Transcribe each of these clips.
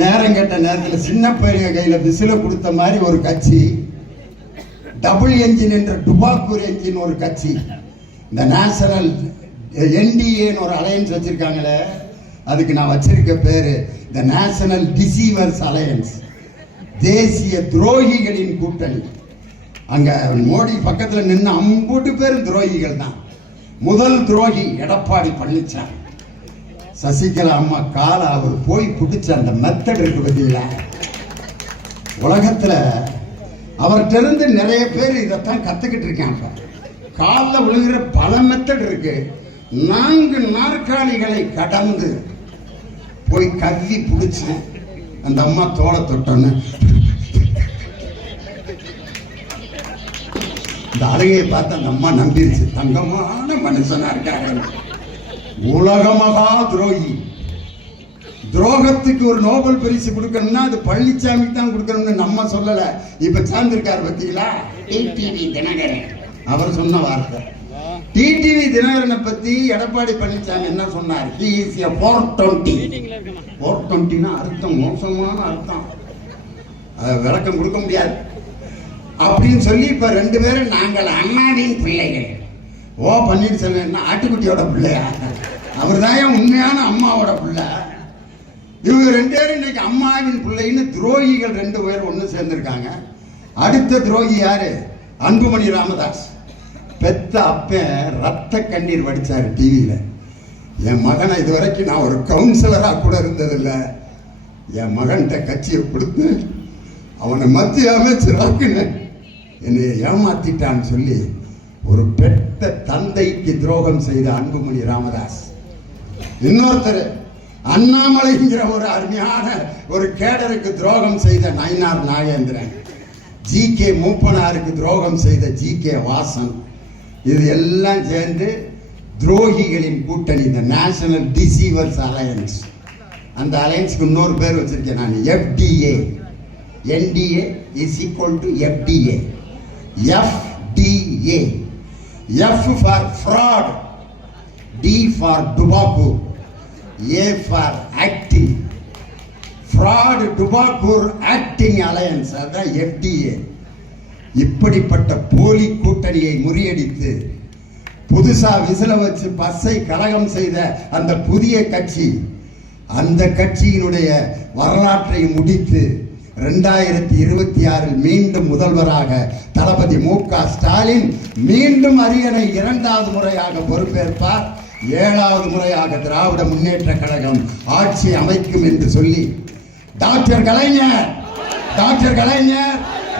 நேரம் கேட்ட நேரத்தில் சின்ன பையங்க கையில் விசில கொடுத்த மாதிரி ஒரு கட்சி, டபுள் என்ஜின் என்ற டுபாக்கூர் என்ஜின் ஒரு கட்சி, இந்த நேஷனல் என்டிஏன்னு ஒரு அலையன்ஸ் வச்சிருக்காங்களே, அதுக்கு நான் வச்சிருக்க பேரு த நேஷனல் டிசீவர்ஸ் அலையன்ஸ், தேசிய துரோகிகளின் கூட்டணி. அங்க மோடி பக்கத்துல நின்று 50 பேரும் துரோகிகள் தான். முதல் துரோகி எடப்பாடி பழனிசாமி. சசிகலா அம்மா கால அவர் போய் பிடிச்ச அந்த மெத்தட் இருக்கு பார்த்தீங்களா, உலகத்துல அவர்கிட்ட இருந்து நிறைய பேர் இதைத்தான் கத்துக்கிட்டு இருக்காங்க. காலில் விழுகிற பல மெத்தட் இருக்கு. 4 நாற்காலிகளை கடந்து போய் கவ்வி பிடிச்சு அந்த அம்மா தோலை தொட்டோன்னு இந்த அழகையை பார்த்து அந்த அம்மா நம்பிருச்சு, தங்கமான மனுஷனா இருக்காங்க. உலக மகா துரோகி. துரோகத்துக்கு ஒரு நோபல் பரிசு கொடுக்கணும்னா அது பழனிசாமிக்கு தான் கொடுக்கணும்னு நம்ம சொல்லல. இப்ப சார்ந்திருக்காரு பார்த்தீங்களா டிடிவி தினகரன், அவர் சொன்ன வார்த்தை. டிடிவி தினகரனை பத்தி எடப்பாடி பழனிசாமி என்ன சொன்னார்? he is a 420. 420னா அர்த்தம், மோசமான அர்த்தம், விளக்கம் கொடுக்க முடியாது அப்படின்னு சொல்லி இப்ப 2 பேரும் நாங்கள் அம்மாவின் பிள்ளைகள். ஓ பன்னீர்செல்வம் ஆட்டுக்குட்டியோட பிள்ளையா? அவர் தான் உண்மையான அம்மாவோட பிள்ளை. இவங்க 2 பேரும் இன்னைக்கு அம்மாவின் பிள்ளைன்னு துரோகிகள் 2 பேர் ஒன்று சேர்ந்திருக்காங்க. அடுத்த துரோகி யாரு? அன்புமணி ராமதாஸ். பெத்த அப்பன் ரத்த கண்ணீர் வடிச்சாரு டிவியில. என் மகனை இதுவரைக்கும் நான் ஒரு கவுன்சிலரா கூட இருந்ததில்லை, என் மகன்கிட்ட கட்சியை கொடுத்து அவனை மத்திய அமைச்சராக்குன்னு என்னை ஏமாத்திட்டான்னு சொல்லி ஒரு பெத்த தந்தைக்கு துரோகம் செய்த அன்புமணி ராமதாஸ். இன்னொருத்தர் அண்ணாமலைங்கிற ஒரு அருமையான ஒரு கேடருக்கு துரோகம் செய்த நயினார் நாகேந்திரன், ஜி.கே. மூப்பனாருக்கு துரோகம் செய்த ஜி.கே. வாசன். இது எல்லாம் சேர்ந்து துரோகிகளின் கூட்டணி, இந்த நேஷனல் டிசீவர்ஸ் அலையன்ஸ். அந்த அலையன்ஸ்க்கு இன்னொரு பேர் வச்சிருக்கேன் நான், FDA. NDA is equal to FDA. FDA. F for fraud, D for tobacco, A for acting. Fraud, tobacco, acting alliance, அதான் FDA. இப்படிப்பட்ட போலி கூட்டணியை முறியடித்து புதுசா விசில வச்சு பஸ்ஸை கலகம் செய்த அந்த புதிய கட்சி, அந்த கட்சியினுடைய வரலாற்றை முடித்து 2026 மீண்டும் முதல்வராக தளபதி மு.க. ஸ்டாலின் மீண்டும் அரியணை 2வது முறையாக பொறுப்பேற்பார். 7வது முறையாக திராவிட முன்னேற்ற கழகம் ஆட்சி அமைக்கும் என்று சொல்லி டாக்டர் கலைஞர்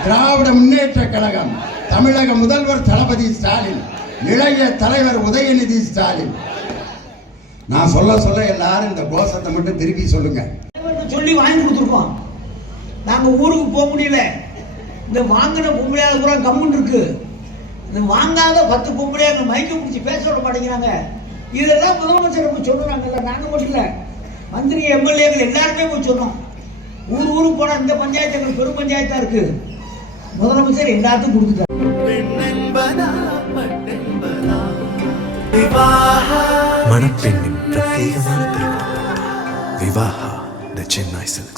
திராவிட முன்னேற்ற கழகம், தமிழக முதல்வர் தளபதி ஸ்டாலின், இளைய தலைவர் உதயநிதி ஸ்டாலின். நான் சொல்ல எல்லாரும் இந்த கோஷத்தை மட்டும் திருப்பி சொல்லுங்க. சொல்லி வாங்கி கொடுத்துருக்கோம். நாங்க ஊருக்கு போக முடியல. இந்த வாங்கின பொம்பளையாத பூரா கம்முன்னு இருக்கு. இந்த வாங்காத 10 பொம்பளையாங்க மைக்க பிடிச்சி பேச விட மாட்டேங்கிறாங்க. இதெல்லாம் முதலமைச்சர் போய் சொல்றாங்கல்ல, நாங்க மட்டும் இல்ல, மந்திரி எம்எல்ஏக்கள் எல்லாருமே போய் சொன்னோம். ஊருக்கு போனா இந்த பஞ்சாயத்து பெரும் பஞ்சாயத்தா இருக்கு. முதலமைச்சர் எல்லாத்துக்கும் கொடுத்துட்டாரு. மணப்பெண்ணின் பிரத்யேகமான திருமணம் விவாஹா தி சென்னை சில்க்ஸ்.